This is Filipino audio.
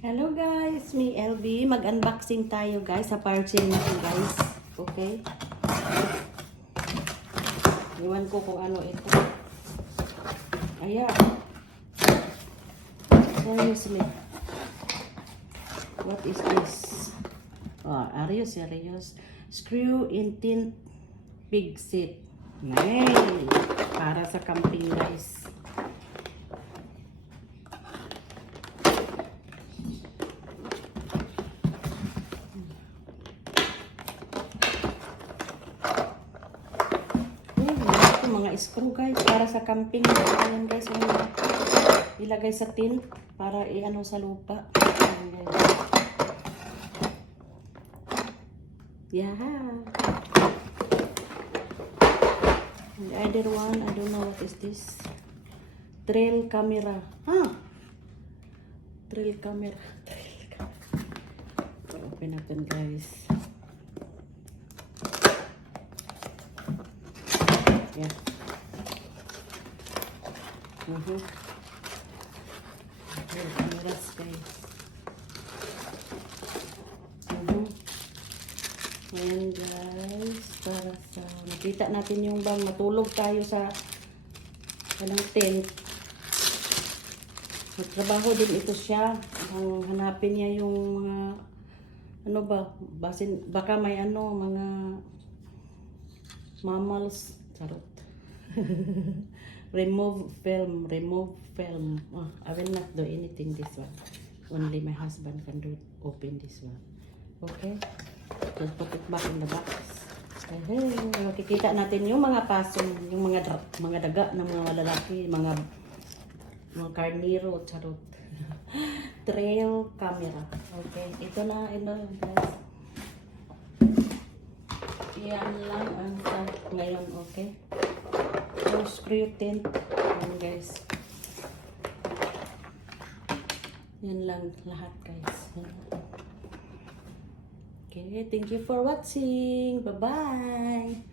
Hello guys, me LB. Mag-unboxing tayo guys sa parcel natin guys. Okay? Iwan ko kung ano ito. Ayan. Seriously. What is this? Oh, are you serious? Screw in tint pig seat. Yay! Para sa camping guys. Mga screw guys para sa camping. Ayan guys, ilagay sa tin para i-ano sa lupa. Ayan, guys. Yeah. The other one, I don't know what is this. Trail camera. Trail camera. Open natin guys. Yeah. Cameras guys. Ayan guys, para sa makita natin yung bang matulog tayo sa walang tent. Magtrabaho din ito siya. Ang hanapin niya yung mga ano ba, baka may ano, mga mammals. Charot. remove film. Oh, I will not do anything this one. Only my husband can do open this one. Okay? Just put it back in the box. Makikita natin yung mga pason, yung mga daga ng mga lalaki, mga carnero, charot. Trail camera. Okay, ito na, guys. Yan lang ang sa ngayon, okay? So, screw tint. Yan, guys. Yan lang lahat, guys. Okay, thank you for watching. Bye-bye!